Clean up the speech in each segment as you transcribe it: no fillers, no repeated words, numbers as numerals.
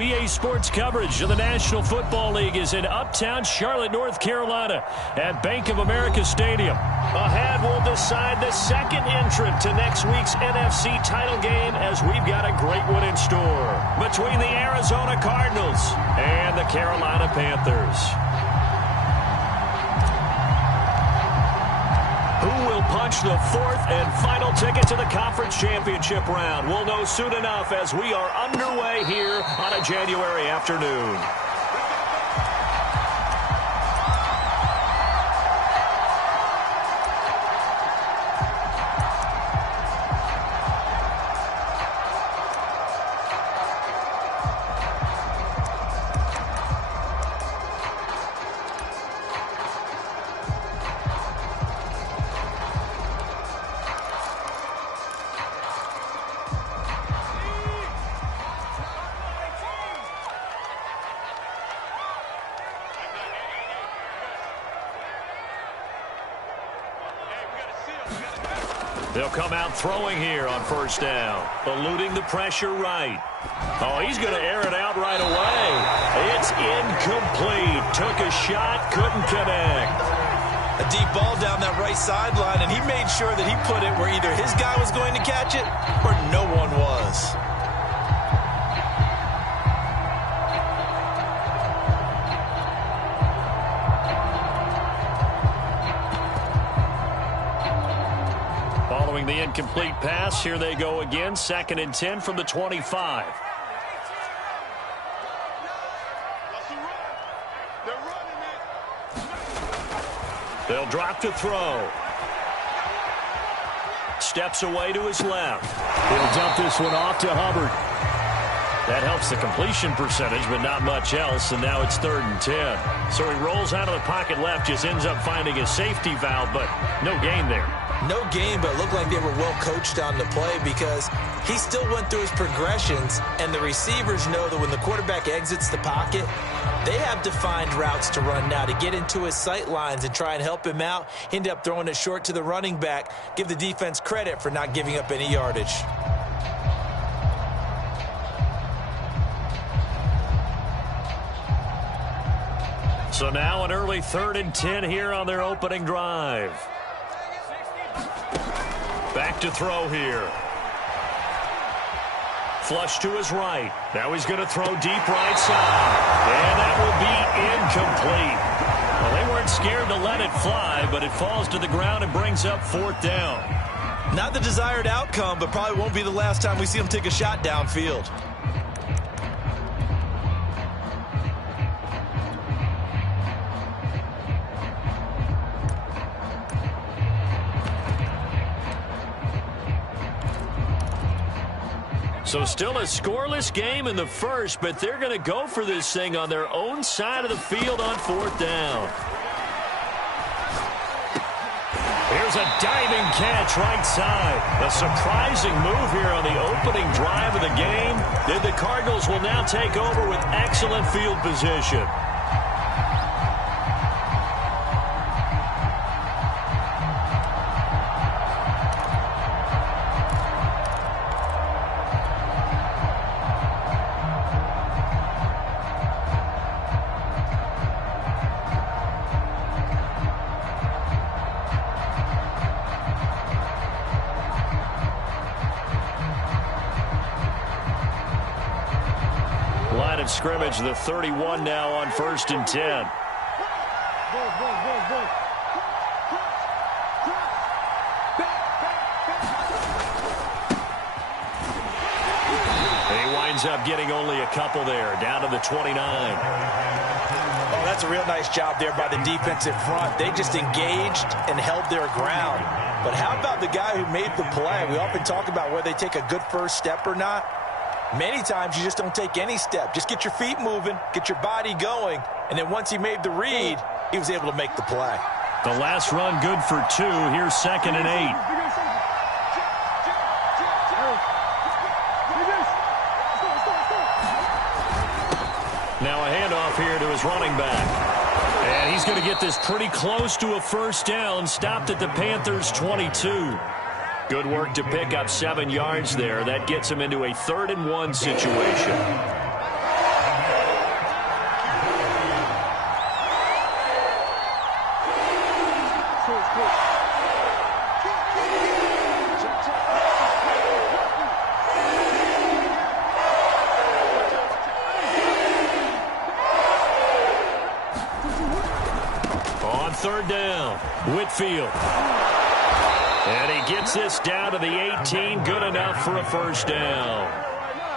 EA Sports coverage of the National Football League is in uptown Charlotte, North Carolina at Bank of America Stadium. Ahead, we'll decide the second entrant to next week's NFC title game as we've got a great one in store between the Arizona Cardinals and the Carolina Panthers. Who will punch the fourth and final ticket to the conference championship round? We'll know soon enough as we are underway here on a January afternoon. They'll come out throwing here on first down, eluding the pressure right. Oh, he's going to air it out right away. It's incomplete. Took a shot, couldn't connect. A deep ball down that right sideline, and he made sure that he put it where either his guy was going to catch it or no one was. Following the incomplete pass, here they go again. 2nd and 10 from the 25. They'll drop to throw. Steps away to his left. He'll dump this one off to Hubbard. That helps the completion percentage, but not much else, and now it's 3rd and 10. So he rolls out of the pocket left, just ends up finding a safety valve, but no gain there. No gain, but it looked like they were well coached on the play because he still went through his progressions, and the receivers know that when the quarterback exits the pocket, they have defined routes to run now to get into his sight lines and try and help him out. He ended up throwing it short to the running back. Give the defense credit for not giving up any yardage. So now an early 3rd and 10 here on their opening drive. Back to throw here. Flush to his right. Now he's going to throw deep right side. And that will be incomplete. Well, they weren't scared to let it fly, but it falls to the ground and brings up 4th down. Not the desired outcome, but probably won't be the last time we see him take a shot downfield. So still a scoreless game in the first, but they're going to go for this thing on their own side of the field on 4th down. Here's a diving catch right side. A surprising move here on the opening drive of the game. Then the Cardinals will now take over with excellent field position. Line of scrimmage, the 31 now on 1st and 10. He winds up getting only a couple there, down to the 29. Oh, that's a real nice job there by the defensive front. They just engaged and held their ground. But how about the guy who made the play? We often talk about whether they take a good first step or not. Many times you just don't take any step. Just get your feet moving, get your body going, and then once he made the read, he was able to make the play. The last run good for 2. Here's 2nd and 8. Now a handoff here to his running back. And he's going to get this pretty close to a first down, stopped at the Panthers' 22. Good work to pick up 7 yards there. That gets him into a 3rd and 1 situation. Whitfield. And he gets this down to the 18. Good enough for a first down.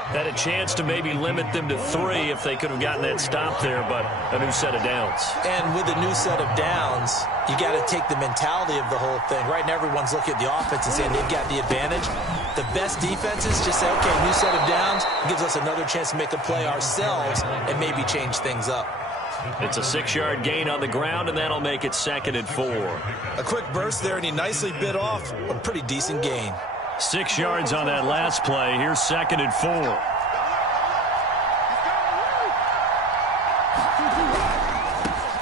Had a chance to maybe limit them to 3 if they could have gotten that stop there, but a new set of downs. And with a new set of downs, you got to take the mentality of the whole thing. Right now, everyone's looking at the offense and saying they've got the advantage. The best defenses just say, okay, new set of downs gives us another chance to make a play ourselves and maybe change things up. It's a 6-yard gain on the ground, and that'll make it 2nd and 4. A quick burst there, and he nicely bit off a pretty decent gain. 6 yards on that last play. Here's 2nd and 4.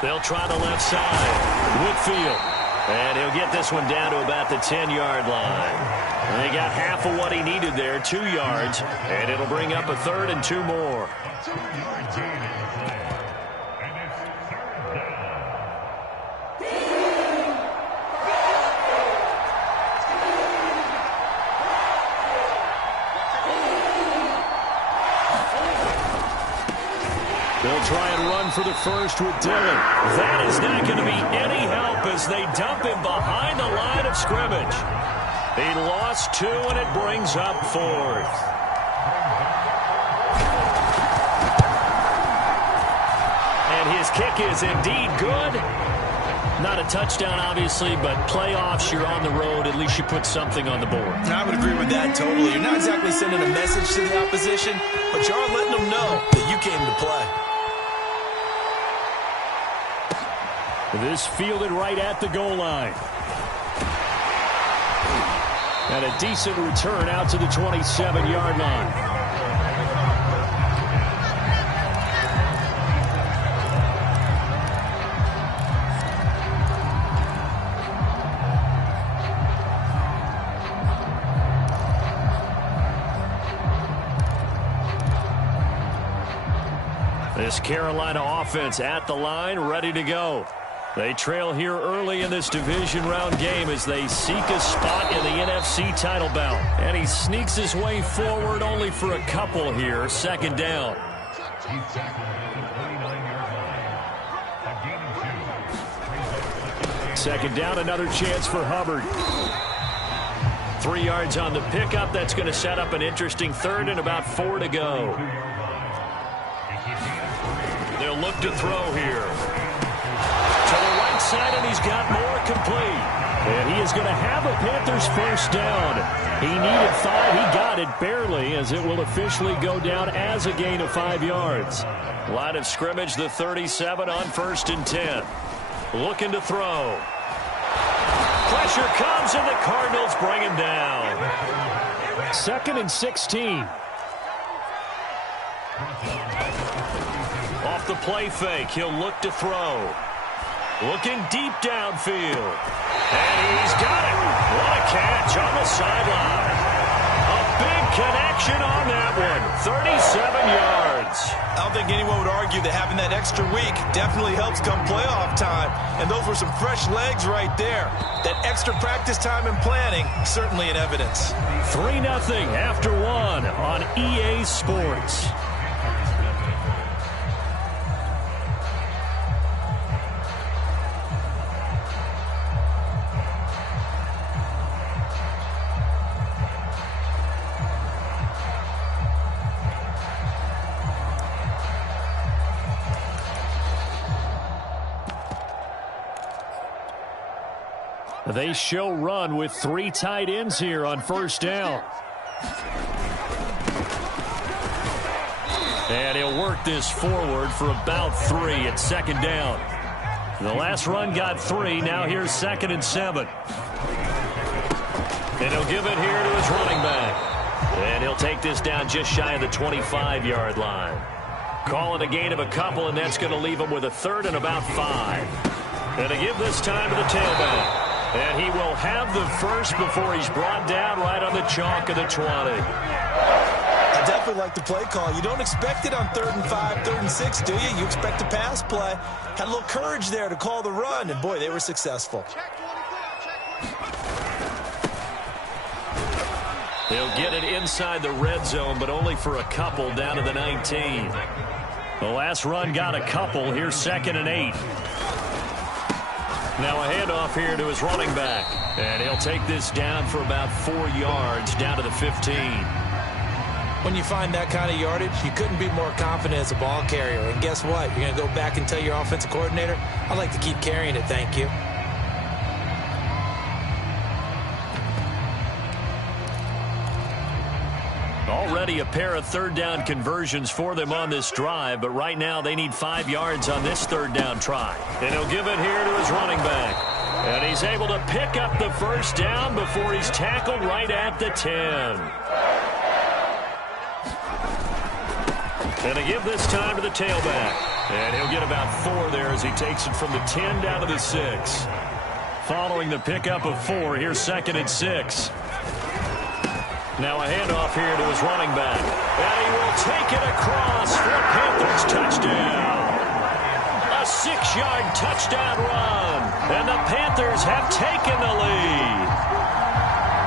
They'll try the left side. Whitfield. And he'll get this one down to about the 10-yard line. And they got half of what he needed there, 2 yards. And it'll bring up a 3rd and 2 more. They'll try and run for the first with Dillon. That is not going to be any help as they dump him behind the line of scrimmage. He lost 2, and it brings up 4th. And his kick is indeed good. Not a touchdown, obviously, but playoffs, you're on the road. At least you put something on the board. I would agree with that totally. You're not exactly sending a message to the opposition, but you are letting them know that you came to play. This fielded right at the goal line. And a decent return out to the 27-yard line. This Carolina offense at the line, ready to go. They trail here early in this division round game as they seek a spot in the NFC title bout. And he sneaks his way forward only for a couple here. 2nd down. Second down, another chance for Hubbard. 3 yards on the pickup. That's going to set up an interesting 3rd and about 4 to go. They'll look to throw here. To the right side, and he's got more complete. And he is going to have a Panthers first down. He needed 5. He got it barely, as it will officially go down as a gain of 5 yards. Line of scrimmage, the 37 on 1st and 10. Looking to throw. Pressure comes, and the Cardinals bring him down. 2nd and 16. Off the play fake, he'll look to throw. Looking deep downfield. And he's got it. What a catch on the sideline. A big connection on that one. 37 yards. I don't think anyone would argue that having that extra week definitely helps come playoff time. And those were some fresh legs right there. That extra practice time and planning, certainly in evidence. 3-0 after 1 on EA Sports. They show run with 3 tight ends here on 1st down. And he'll work this forward for about 3 at 2nd down. The last run got 3. Now here's 2nd and 7. And he'll give it here to his running back. And he'll take this down just shy of the 25-yard line. Call it a gain of a couple, and that's going to leave him with a 3rd and about 5. And to give this time to the tailback. And he will have the first before he's brought down right on the chalk of the 20. I definitely like the play call. You don't expect it on 3rd and 5, 3rd and 6, do you? You expect a pass play. Had a little courage there to call the run, and boy, they were successful. They'll get it inside the red zone, but only for a couple down to the 19. The last run got a couple. Here's 2nd and 8. Now a handoff here to his running back. And he'll take this down for about 4 yards, down to the 15. When you find that kind of yardage, you couldn't be more confident as a ball carrier. And guess what? You're going to go back and tell your offensive coordinator, I'd like to keep carrying it, thank you. Already a pair of third down conversions for them on this drive, but right now they need 5 yards on this third down try. And he'll give it here to his running back. And he's able to pick up the first down before he's tackled right at the 10. And they give this time to the tailback. And he'll get about 4 there as he takes it from the 10 down to the 6. Following the pickup of 4, here's 2nd and 6. Now a handoff here to his running back. And he will take it across for a Panthers touchdown. A 6-yard touchdown run. And the Panthers have taken the lead.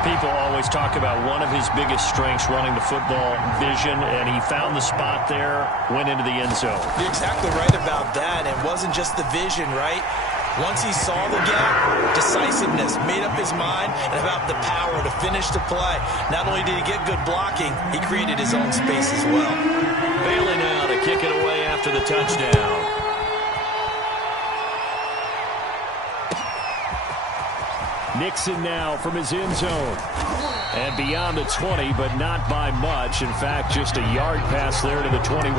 People always talk about one of his biggest strengths running the football, vision, and he found the spot there, went into the end zone. You're exactly right about that. It wasn't just the vision, right? Once he saw the gap, decisiveness, made up his mind, and about the power to finish the play. Not only did he get good blocking, he created his own space as well. Bailey now to kick it away after the touchdown. Nixon now from his end zone. And beyond the 20, but not by much. In fact, just a yard pass there to the 21.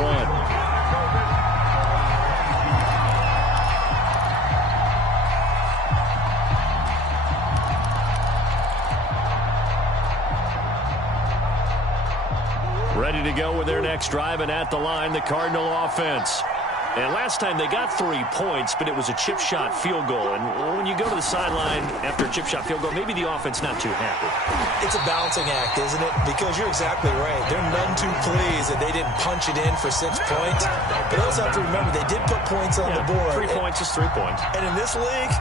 Ready to go with their next drive, and at the line, the Cardinal offense. And last time they got 3 points, but it was a chip shot field goal. And when you go to the sideline after a chip shot field goal, maybe the offense not too happy. It's a balancing act, isn't it? Because you're exactly right. They're none too pleased that they didn't punch it in for 6 points. But also have to remember, they did put points on the board. 3 points is 3 points. And in this league,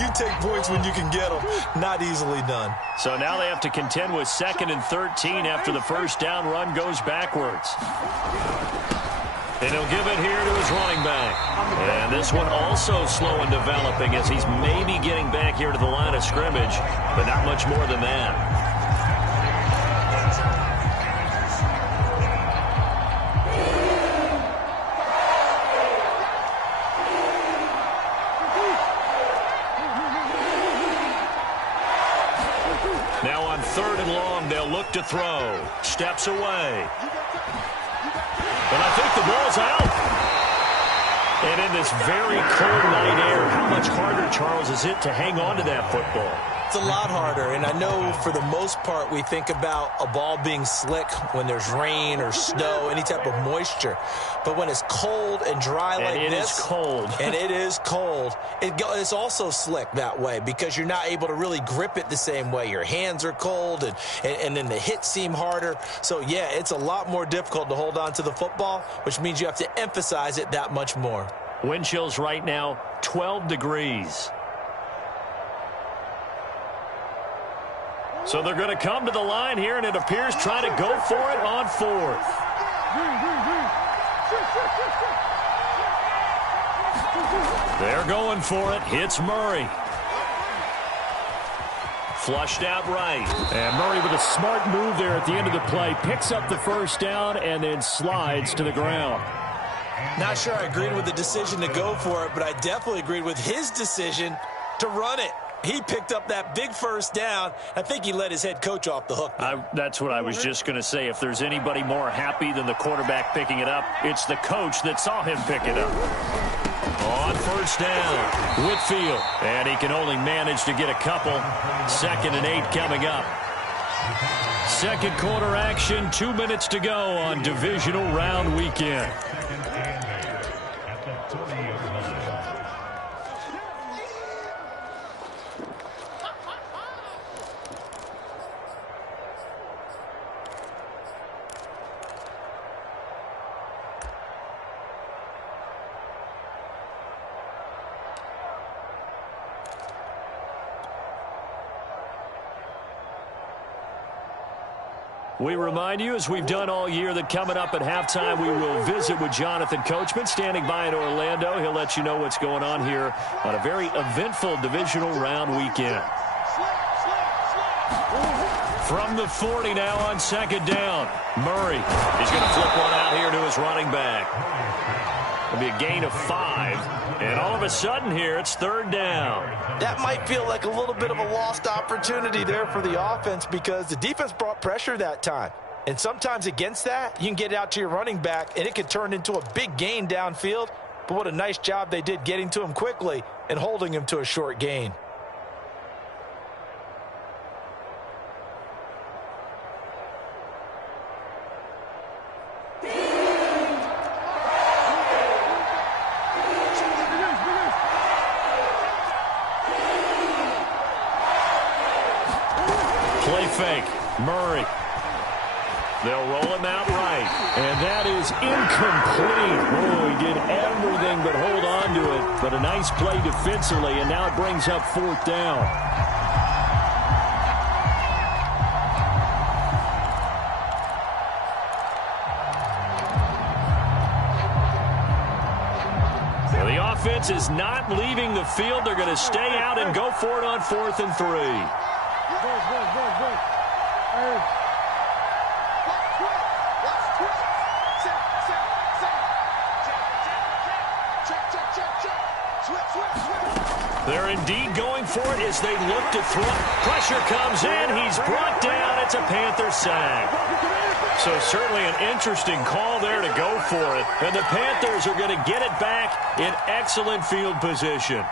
you take points when you can get them. Not easily done. So now they have to contend with 2nd and 13 after the first down run goes backwards. And he'll give it here to his running back. And this one also slow in developing as he's maybe getting back here to the line of scrimmage, but not much more than that. Now on 3rd and long, they'll look to throw. Steps away. But I think the ball's out. And in this very cold night air, how much harder, Charles, is it to hang on to that football? It's a lot harder, and I know for the most part we think about a ball being slick when there's rain or snow, any type of moisture. But when it's cold and dry like this. And it is cold. And it is cold. It's also slick that way because you're not able to really grip it the same way. Your hands are cold, and then the hits seem harder. So, yeah, it's a lot more difficult to hold on to the football, which means you have to emphasize it that much more. Wind chills right now, 12 degrees. So they're going to come to the line here, and it appears trying to go for it on 4th. They're going for it. Hits Murray. Flushed out right. And Murray with a smart move there at the end of the play. Picks up the first down and then slides to the ground. Not sure I agreed with the decision to go for it, but I definitely agreed with his decision to run it. He picked up that big first down. I think he let his head coach off the hook. That's what I was just going to say. If there's anybody more happy than the quarterback picking it up, it's the coach that saw him pick it up. On first down, Whitfield. And he can only manage to get a couple. 2nd and 8 coming up. Second quarter action, 2 minutes to go on divisional round weekend. We remind you, as we've done all year, that coming up at halftime, we will visit with Jonathan Coachman, standing by in Orlando. He'll let you know what's going on here on a very eventful divisional round weekend. From the 40 now on second down. Murray. He's going to flip one out here to his running back. It'll be a gain of 5. And all of a sudden here, it's third down. That might feel like a little bit of a lost opportunity there for the offense because the defense brought pressure that time. And sometimes against that, you can get out to your running back, and it can turn into a big gain downfield. But what a nice job they did getting to him quickly and holding him to a short gain. Fake. Murray. They'll roll him out right. And that is incomplete. Oh, he did everything but hold on to it. But a nice play defensively, and now it brings up fourth down. Well, the offense is not leaving the field. They're going to stay out and go for it on 4th and 3. They're indeed going for it as they look to throw. Pressure comes in. He's brought down. It's a Panther sack. So certainly an interesting call there to go for it. And the Panthers are going to get it back in excellent field position.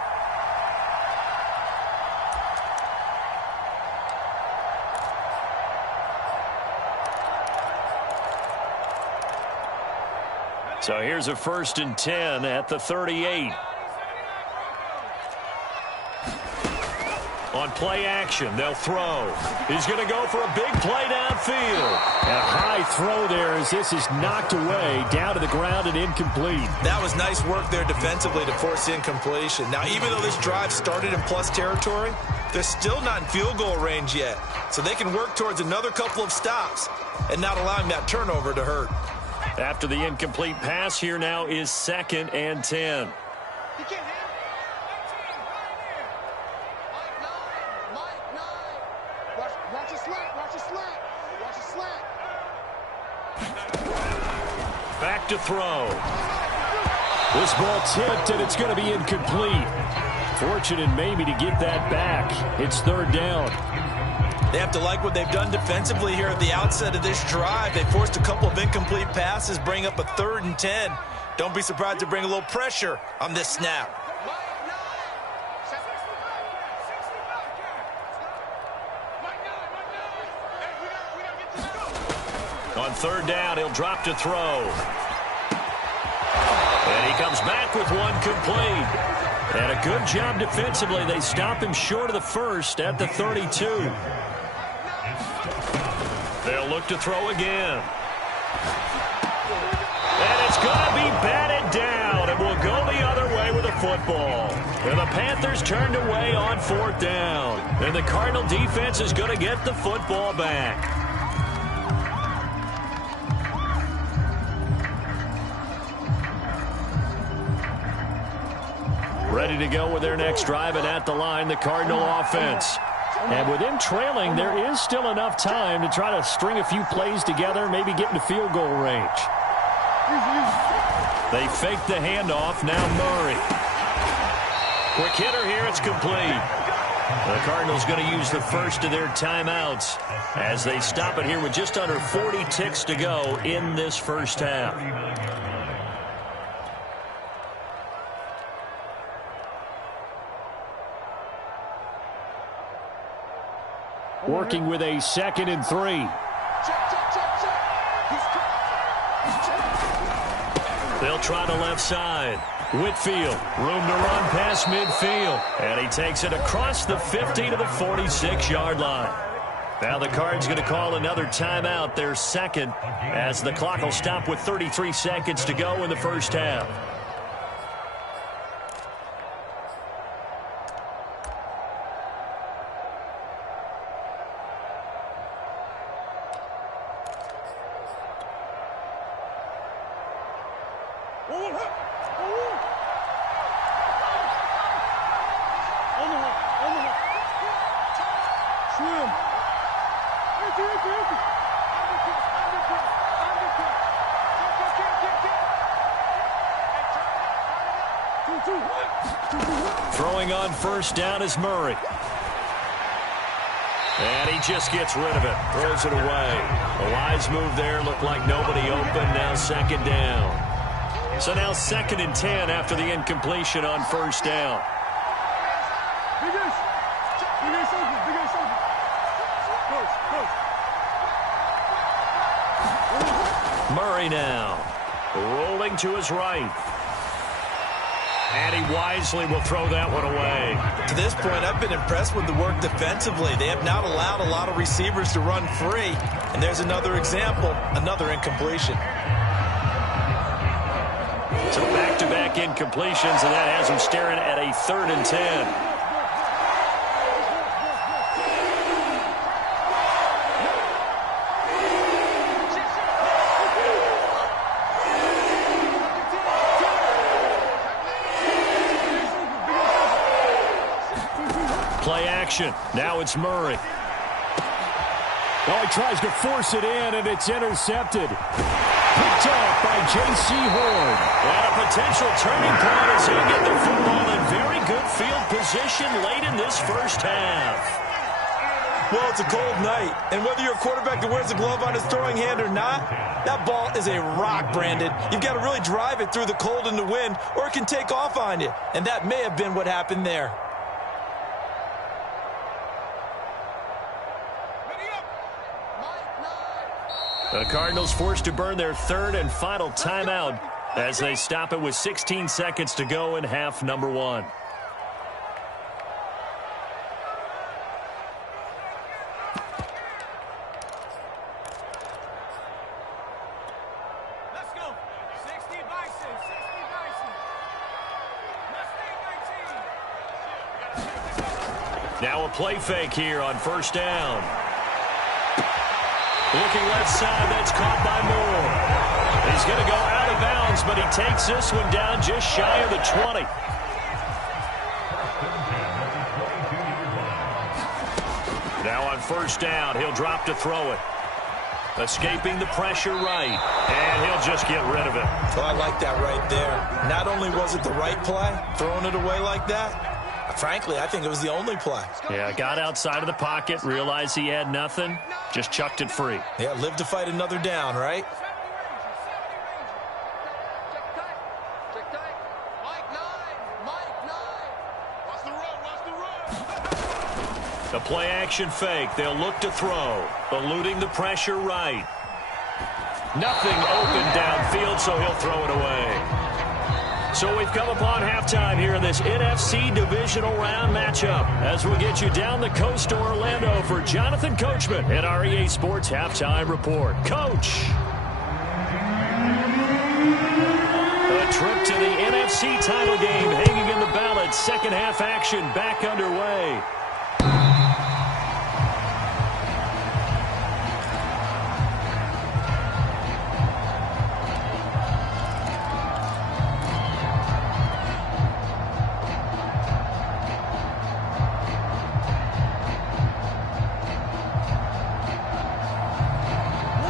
So here's a 1st and 10 at the 38. On play action, they'll throw. He's going to go for a big play downfield. A high throw there as this is knocked away, down to the ground and incomplete. That was nice work there defensively to force incompletion. Now, even though this drive started in plus territory, they're still not in field goal range yet. So they can work towards another couple of stops and not allowing that turnover to hurt. After the incomplete pass, here now is 2nd and 10. Back to throw. This ball tipped, and it's going to be incomplete. Fortunate maybe to get that back. It's 3rd down. They have to like what they've done defensively here at the outset of this drive. They forced a couple of incomplete passes, bring up a 3rd and 10. Don't be surprised to bring a little pressure on this snap. On 3rd down, he'll drop to throw. And he comes back with one complete. And a good job defensively. They stop him short of the 1st at the 32. They'll look to throw again. And it's going to be batted down. And will go the other way with the football. And the Panthers turned away on 4th down. And the Cardinal defense is going to get the football back. Ready to go with their next drive, and at the line, the Cardinal offense. And with them trailing, there is still enough time to try to string a few plays together, maybe get into field goal range. They fake the handoff. Now Murray. Quick hitter here. It's complete. The Cardinals going to use the first of their timeouts as they stop it here with just under 40 ticks to go in this first half. Working with a 2nd and 3. They'll try the left side. Whitfield, room to run past midfield. And he takes it across the 50 to the 46-yard line. Now the Cards going to call another timeout, their 2nd, as the clock will stop with 33 seconds to go in the first half. Throwing on first down is Murray. And he just gets rid of it. Throws it away. A wise move there. Looked like nobody open. Now second down. So now 2nd and 10 after the incompletion on first down. Murray now. Rolling to his right. And he wisely will throw that one away. To this point, I've been impressed with the work defensively. They have not allowed a lot of receivers to run free. And there's another example, another incompletion. So back-to-back incompletions, and that has him staring at a 3rd and 10. Play action. Now it's Murray. Oh, he tries to force it in, and it's intercepted. Picked off by J.C. Horn. And a potential turning point as he'll get the football in very good field position late in this first half. Well, it's a cold night, and whether you're a quarterback that wears a glove on his throwing hand or not, that ball is a rock, Brandon. You've got to really drive it through the cold and the wind, or it can take off on you. And that may have been what happened there. The Cardinals forced to burn their 3rd and final timeout as they stop it with 16 seconds to go in half number 1. Let's go. 60 Bison, 60 Bison. Now a play fake here on first down. Looking left side, that's caught by Moore. He's going to go out of bounds, but he takes this one down just shy of the 20. Now on first down, he'll drop to throw it. Escaping the pressure right, and he'll just get rid of it. Oh, I like that right there. Not only was it the right play, throwing it away like that, frankly, I think it was the only play. Yeah, got outside of the pocket, realized he had nothing, just chucked it free. Yeah, live to fight another down, right? The play action fake. They'll look to throw. Eluding the pressure right. Nothing open downfield, so he'll throw it away. So we've come upon halftime here in this NFC divisional round matchup as we'll get you down the coast to Orlando for Jonathan Coachman at our EA Sports Halftime Report. Coach. A trip to the NFC title game hanging in the balance. Second half action back underway.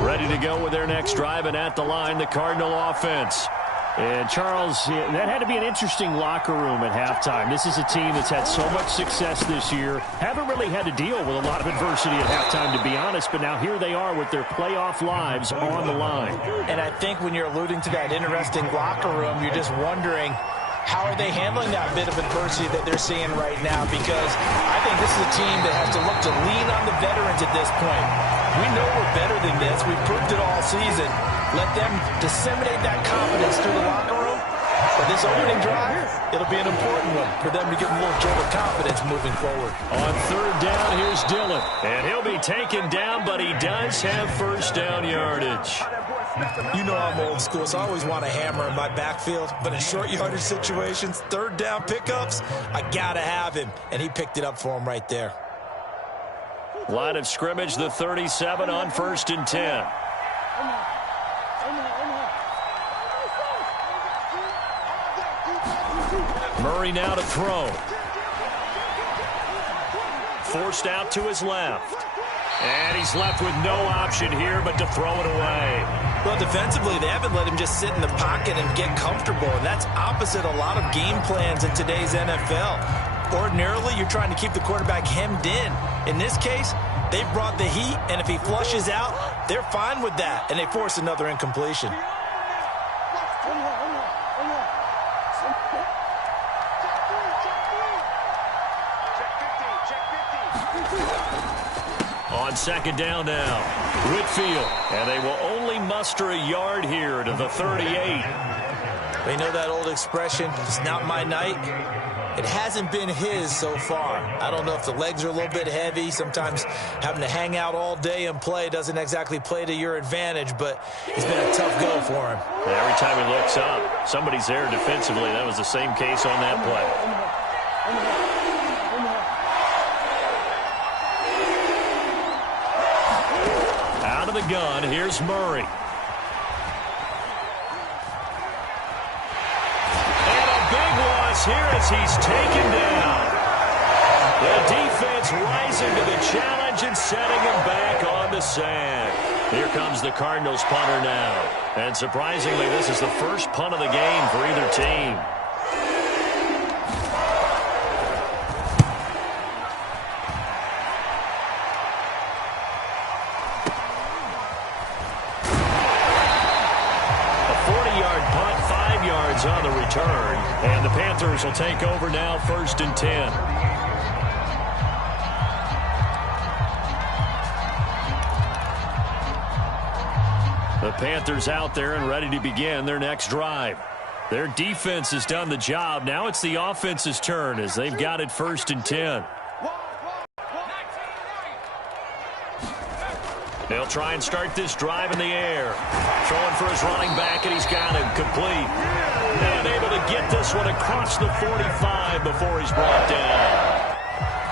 Ready to go with their next drive, and at the line, the Cardinal offense. And, Charles, that had to be an interesting locker room at halftime. This is a team that's had so much success this year. Haven't really had to deal with a lot of adversity at halftime, to be honest, but now here they are with their playoff lives on the line. And I think when you're alluding to that interesting locker room, you're just wondering, how are they handling that bit of adversity that they're seeing right now? Because I think this is a team that has to look to lean on the veterans at this point. We know we're better than this. We've proved it all season. Let them disseminate that confidence through the locker room. For this opening drive, it'll be an important one for them to get a little jolt of confidence moving forward. On third down, here's Dillon. And he'll be taken down, but he does have first down yardage. You know I'm old school, so I always want a hammer in my backfield. But in short yardage situations, third down pickups, I got to have him. And he picked it up for him right there. Line of scrimmage, the 37 on 1st and 10. Murray now to throw. Forced out to his left. And he's left with no option here but to throw it away. Well, defensively, they haven't let him just sit in the pocket and get comfortable, and that's opposite a lot of game plans in today's NFL. Ordinarily, you're trying to keep the quarterback hemmed in. In this case, they brought the heat, and if he flushes out, they're fine with that, and they force another incompletion. On second down now, Whitfield, and they will only muster a yard here to the 38. They know that old expression, it's not my night. It hasn't been his so far. I don't know if the legs are a little bit heavy. Sometimes having to hang out all day and play doesn't exactly play to your advantage, but it's been a tough go for him. Every time he looks up, somebody's there defensively. That was the same case on that play. Out of the gun, here's Murray. And a big loss here as he's taken down. The defense rising to the challenge and setting him back on the sand. Here comes the Cardinals punter now. And surprisingly, this is the first punt of the game for either team. On the return, and the Panthers will take over now, 1st and 10. The Panthers out there and ready to begin their next drive. Their defense has done the job. Now it's the offense's turn as they've got it 1st and 10. They'll try and start this drive in the air. Throwing for his running back, and he's got him complete. And able to get this one across the 45 before he's brought down.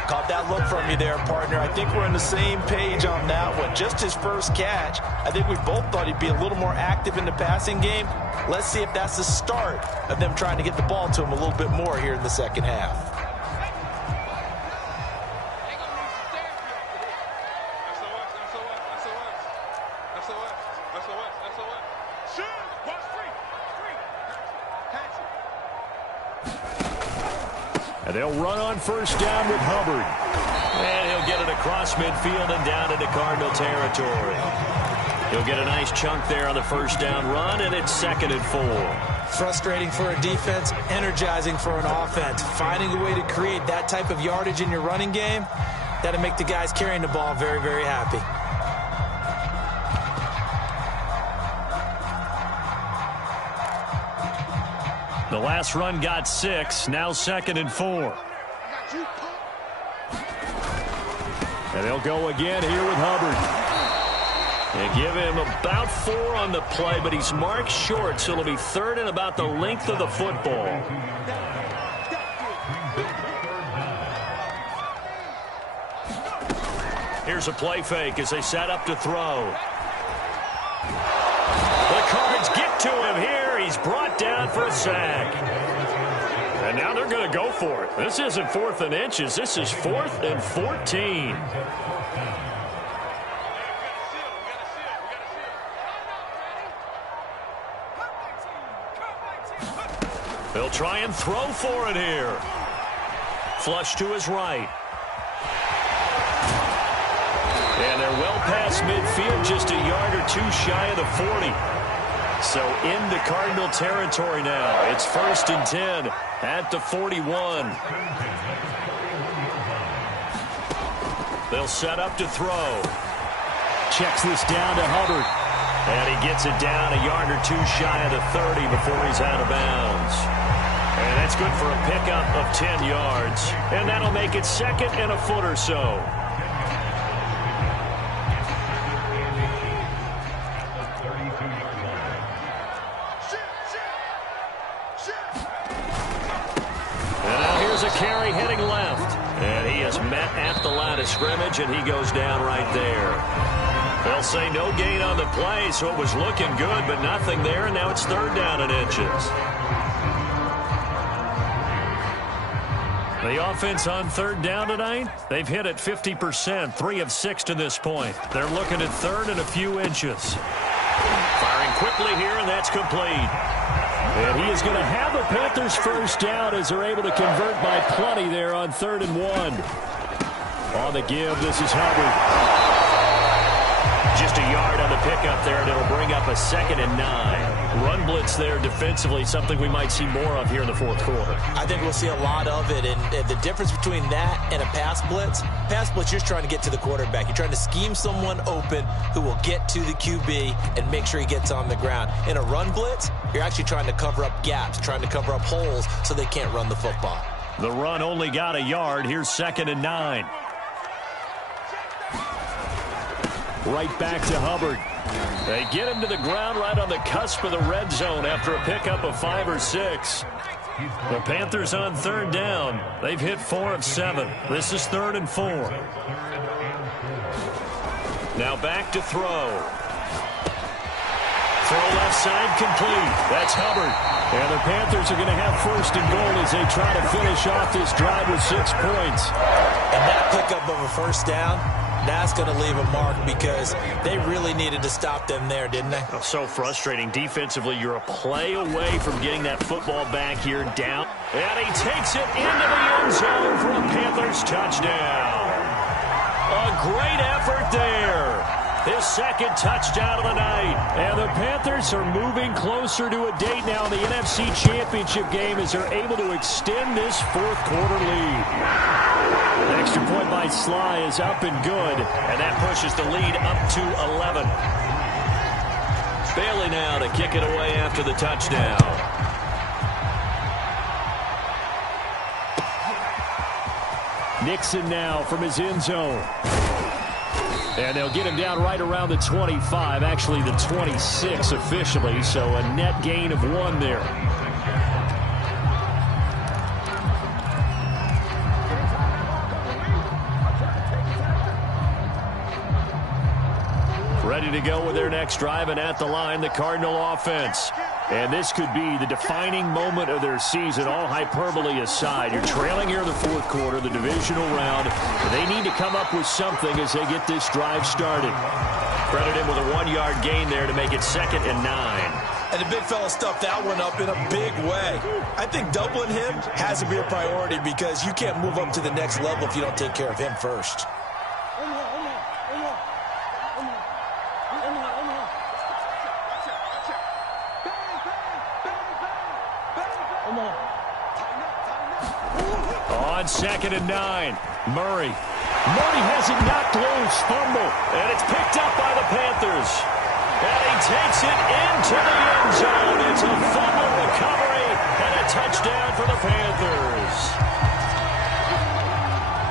Caught that look from you there, partner. I think we're on the same page on that one. Just his first catch. I think we both thought he'd be a little more active in the passing game. Let's see if that's the start of them trying to get the ball to him a little bit more here in the second half. And they'll run on 1st down with Hubbard. And he'll get it across midfield and down into Cardinal territory. He'll get a nice chunk there on the 1st down run, and it's 2nd and 4. Frustrating for a defense, energizing for an offense. Finding a way to create that type of yardage in your running game, that'll make the guys carrying the ball very, very happy. The last run got 6, now 2nd and 4. And they'll go again here with Hubbard. And give him about 4 on the play, but he's marked short, so it'll be 3rd and about the length of the football. Here's a play fake as they set up to throw. The Cards get to him here. He's brought down for a sack. And now they're going to go for it. This isn't 4th and inches. This is 4th and 14. They'll try and throw for it here. Flush to his right. And they're well past midfield, just a yard or 2 shy of the 40. So into Cardinal territory now. It's 1st and 10 at the 41. They'll set up to throw. Checks this down to Hubbard. And he gets it down a yard or 2 shy of the 30 before he's out of bounds. And that's good for a pickup of 10 yards. And that'll make it 2nd and a foot or so. Carry heading left, and he is met at the line of scrimmage, and he goes down right there. They'll say no gain on the play, so it was looking good, but nothing there, and now it's 3rd down and inches. The offense on third down tonight, they've hit it 50%, 3 of 6 to this point. They're looking at third and a few inches. Firing quickly here, and that's complete. And he is going to have the Panthers first down as they're able to convert by plenty there on 3rd and 1. On the give, this is Hubbard. Just a yard on the pickup there, and it'll bring up a 2nd and 9. Run blitz there defensively, something we might see more of here in the 4th quarter. I think we'll see a lot of it, and the difference between that and a pass blitz, you're just trying to get to the quarterback. You're trying to scheme someone open who will get to the QB and make sure he gets on the ground. In a run blitz, you're actually trying to cover up gaps, trying to cover up holes so they can't run the football. The run only got a yard. Here's 2nd and 9. Right back to Hubbard. They get him to the ground right on the cusp of the red zone after a pickup of 5 or 6. The Panthers on 3rd down. They've hit 4 of 7. This is 3rd and 4. Now back to throw. Throw left side complete. That's Hubbard. And the Panthers are going to have 1st and goal as they try to finish off this drive with 6 points. And that pickup of a 1st down, that's going to leave a mark because they really needed to stop them there, didn't they? Oh, so frustrating. Defensively, you're a play away from getting that football back here down. And he takes it into the end zone for a Panthers touchdown. A great effort there. His 2nd touchdown of the night. And the Panthers are moving closer to a date now in the NFC Championship game as they're able to extend this 4th quarter lead. The extra point by Sly is up and good, and that pushes the lead up to 11. Bailey now to kick it away after the touchdown. Nixon now from his end zone. And they'll get him down right around the 25, actually the 26 officially, so a net gain of 1 there. Ready to go with their next drive, and at the line, the Cardinal offense. And this could be the defining moment of their season, all hyperbole aside. You're trailing here in the 4th quarter, the divisional round. They need to come up with something as they get this drive started. Credit him with a 1-yard gain there to make it 2nd and 9. And the big fella stuffed that one up in a big way. I think doubling him has to be a priority because you can't move up to the next level if you don't take care of him first. On 2nd and 9, Murray. Murray has it knocked loose, fumble, and it's picked up by the Panthers. And he takes it into the end zone. It's a fumble recovery and a touchdown for the Panthers.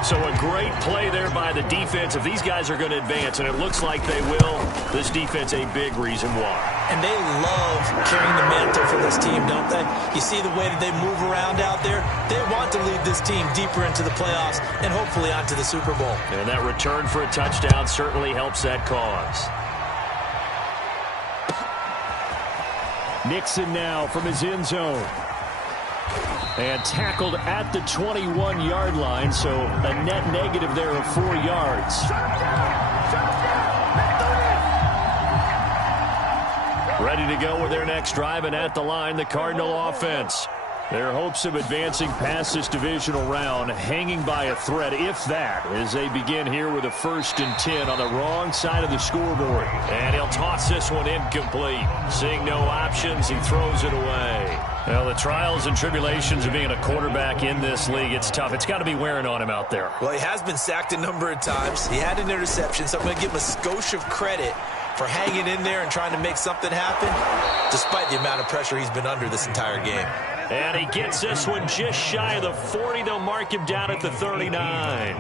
So a great play there by the defense. If these guys are going to advance, and it looks like they will, this defense a big reason why. And they love carrying the mantle for this team, don't they? You see the way that they move around out there? They want to lead this team deeper into the playoffs and hopefully onto the Super Bowl. And that return for a touchdown certainly helps that cause. Nixon now from his end zone. And tackled at the 21-yard line, so a net negative there of 4 yards. Ready to go with their next drive, and at the line, the Cardinal offense. Their hopes of advancing past this divisional round hanging by a thread, if that, as they begin here with a 1st and 10 on the wrong side of the scoreboard. And he'll toss this one incomplete. Seeing no options, he throws it away. Well, the trials and tribulations of being a quarterback in this league, it's tough. It's got to be wearing on him out there. Well, he has been sacked a number of times. He had an interception, so I'm going to give him a skosh of credit for hanging in there and trying to make something happen, despite the amount of pressure he's been under this entire game. And he gets this one just shy of the 40. They'll mark him down at the 39.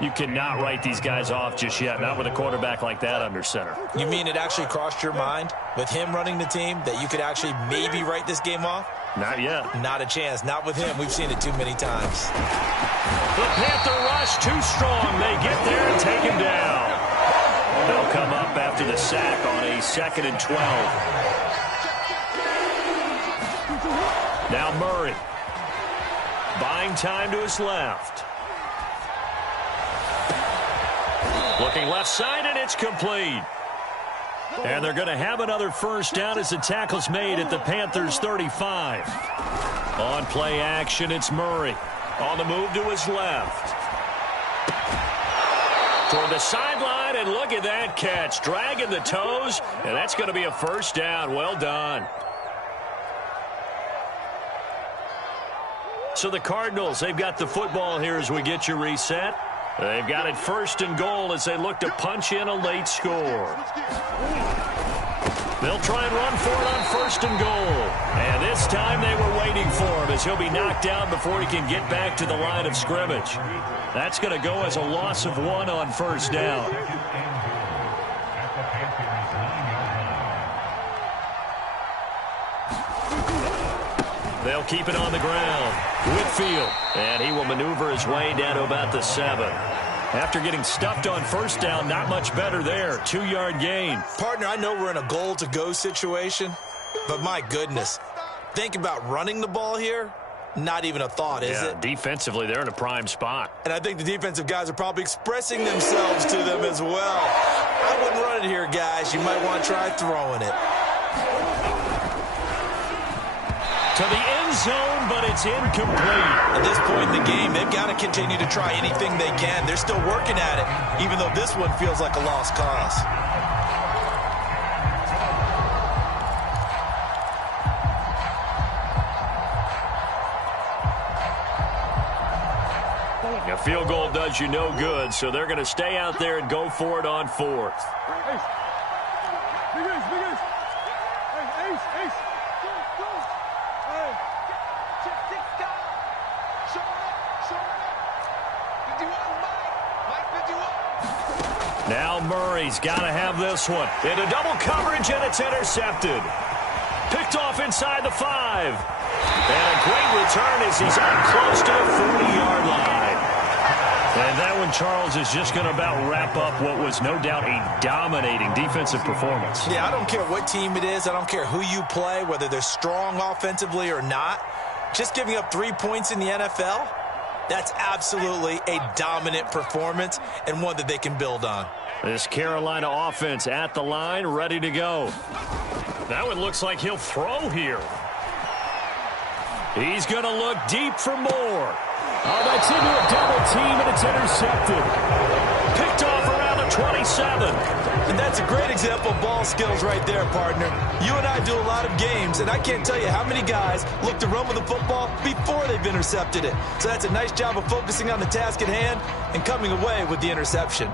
You cannot write these guys off just yet, not with a quarterback like that under center. You mean it actually crossed your mind with him running the team that you could actually maybe write this game off? Not yet. Not a chance. Not with him. We've seen it too many times. The Panther rush too strong. They get there and take him down. They'll come up after the sack on a 2nd and 12. Now Murray. Buying time to his left. Looking left side, and it's complete. And they're going to have another first down as the tackle's made at the Panthers' 35. On play action, it's Murray. On the move to his left. Toward the sideline, and look at that catch. Dragging the toes, and that's going to be a first down. Well done. So the Cardinals, they've got the football here as we get you reset. They've got it first and goal as they look to punch in a late score. They'll try and run for it on first and goal. And this time they were waiting for him as he'll be knocked down before he can get back to the line of scrimmage. That's going to go as a loss of 1 on first down. They'll keep it on the ground. Whitfield, and he will maneuver his way down to about the 7. After getting stuffed on first down, not much better there. 2-yard gain. Partner, I know we're in a goal-to-go situation, but my goodness, think about running the ball here. Not even a thought, is it? Defensively, they're in a prime spot. And I think the defensive guys are probably expressing themselves to them as well. I wouldn't run it here, guys. You might want to try throwing it. To the end zone, but it's incomplete. At this point in the game, they've got to continue to try anything they can. They're still working at it, even though this one feels like a lost cause. A field goal does you no good, so they're going to stay out there and go for it on 4th. Now Murray's got to have this one. Into double coverage, and it's intercepted. Picked off inside the 5. And a great return as he's up close to the 40-yard line. And that one, Charles, is just going to about wrap up what was no doubt a dominating defensive performance. Yeah, I don't care what team it is. I don't care who you play, whether they're strong offensively or not. Just giving up 3 points in the NFL, that's absolutely a dominant performance and one that they can build on. This Carolina offense at the line, ready to go. That one looks like he'll throw here. He's going to look deep for more. Oh, that's into a double team, and it's intercepted. Picked off around the 27. And that's a great example of ball skills right there, partner. You and I do a lot of games, and I can't tell you how many guys look to run with the football before they've intercepted it. So that's a nice job of focusing on the task at hand and coming away with the interception.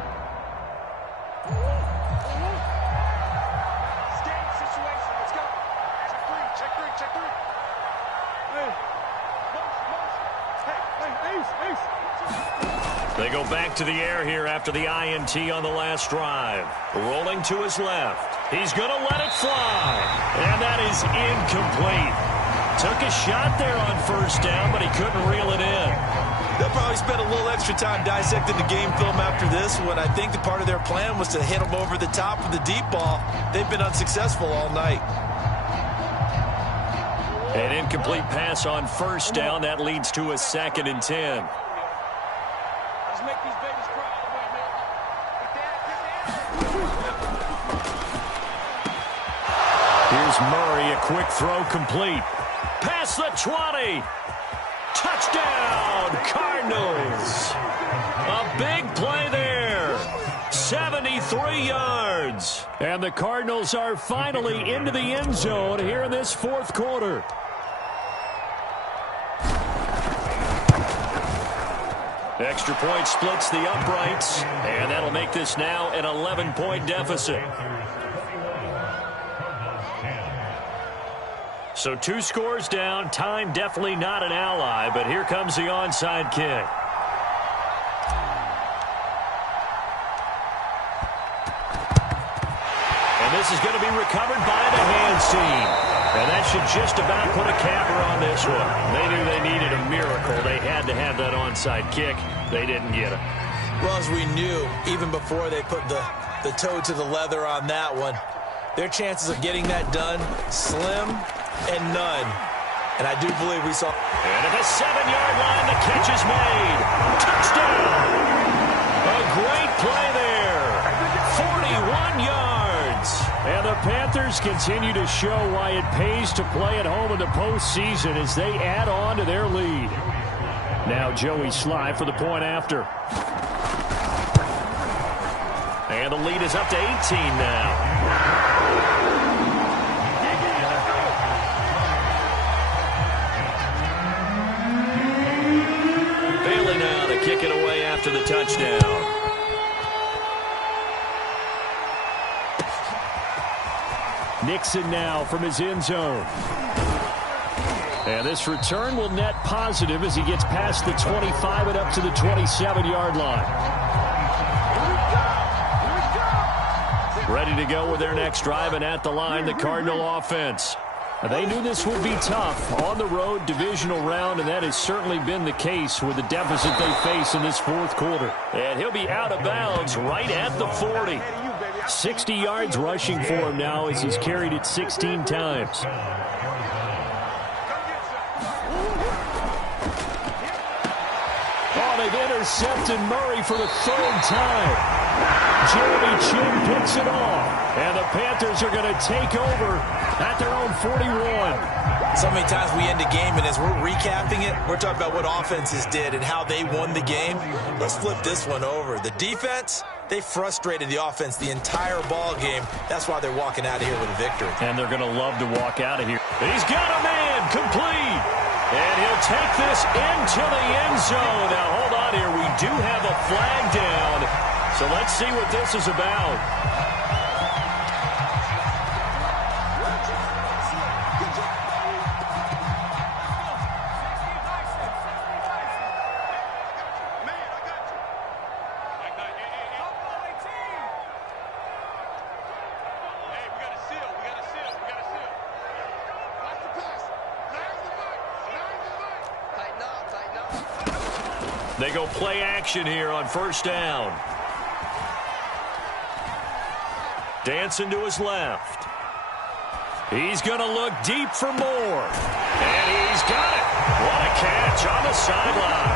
They go back to the air here after the INT on the last drive. Rolling to his left. He's going to let it fly. And that is incomplete. Took a shot there on first down, but he couldn't reel it in. They'll probably spend a little extra time dissecting the game film after this one. I think the part of their plan was to hit him over the top with the deep ball. They've been unsuccessful all night. An incomplete pass on first down. That leads to a 2nd and 10. Here's Murray, a quick throw complete. Past the 20. Touchdown, Cardinals. A big play there. 73 yards. And the Cardinals are finally into the end zone here in this 4th quarter. Extra point splits the uprights, and that'll make this now an 11-point deficit. So 2 scores down. Time definitely not an ally, but here comes the onside kick. And this is going to be recovered by the hands team. And that should just about put a capper on this one. They knew they needed a miracle. They had to have that onside kick. They didn't get it. Well, as we knew, even before they put the toe to the leather on that one, their chances of getting that done, slim and none. And I do believe we saw... And at the 7-yard line, the catch is made. Touchdown! A great play there. 41 yards. And the Panthers continue to show why it pays to play at home in the postseason as they add on to their lead. Now Joey Sly for the point after. And the lead is up to 18 now. Bailey now to kick it away after the touchdown. Nixon now from his end zone. And this return will net positive as he gets past the 25 and up to the 27-yard line. Ready to go with their next drive, and at the line, the Cardinal offense. They knew this would be tough on the road divisional round, and that has certainly been the case with the deficit they face in this fourth quarter. And he'll be out of bounds right at the 40. 60 yards rushing for him now as he's carried it 16 times. Oh, they've intercepted Murray for the third time. Jeremy Chin picks it off. And the Panthers are going to take over at their own 41. So many times we end a game, and as we're recapping it, we're talking about what offenses did and how they won the game. Let's flip this one over. The defense, they frustrated the offense the entire ball game. That's why they're walking out of here with a victory. And they're going to love to walk out of here. He's got a man complete. And he'll take this into the end zone. Now, hold on here. We do have a flag down. So let's see what this is about. They go play action here on first down. Dancing to his left. He's going to look deep for more. And he's got it. What a catch on the sideline.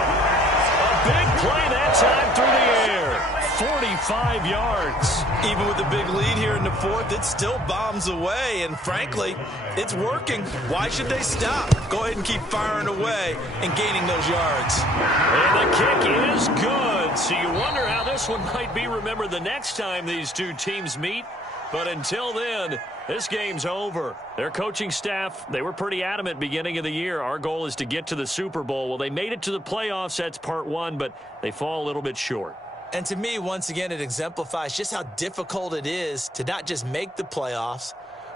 A big play that time through the air. 45 yards. Even with the big lead here in the fourth, it still bombs away. And frankly, it's working. Why should they stop? Go ahead and keep firing away and gaining those yards. And the kick is good. So you wonder how this one might be remembered the next time these two teams meet. But until then, this game's over. Their coaching staff, they were pretty adamant beginning of the year. Our goal is to get to the Super Bowl. Well, they made it to the playoffs. That's part one, but they fall a little bit short. And to me, once again, it exemplifies just how difficult it is to not just make the playoffs,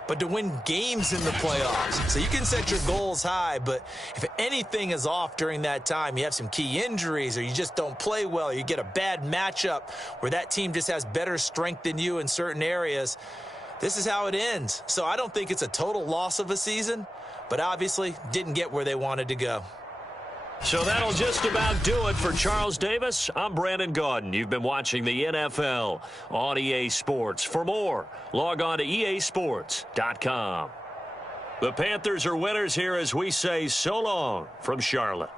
but to win games in the playoffs. So you can set your goals high, but if anything is off during that time, you have some key injuries or you just don't play well, you get a bad matchup where that team just has better strength than you in certain areas, this is how it ends. So I don't think it's a total loss of a season, but obviously didn't get where they wanted to go. So that'll just about do it for Charles Davis. I'm Brandon Gaudin. You've been watching the NFL on EA Sports. For more, log on to easports.com. The Panthers are winners here as we say so long from Charlotte.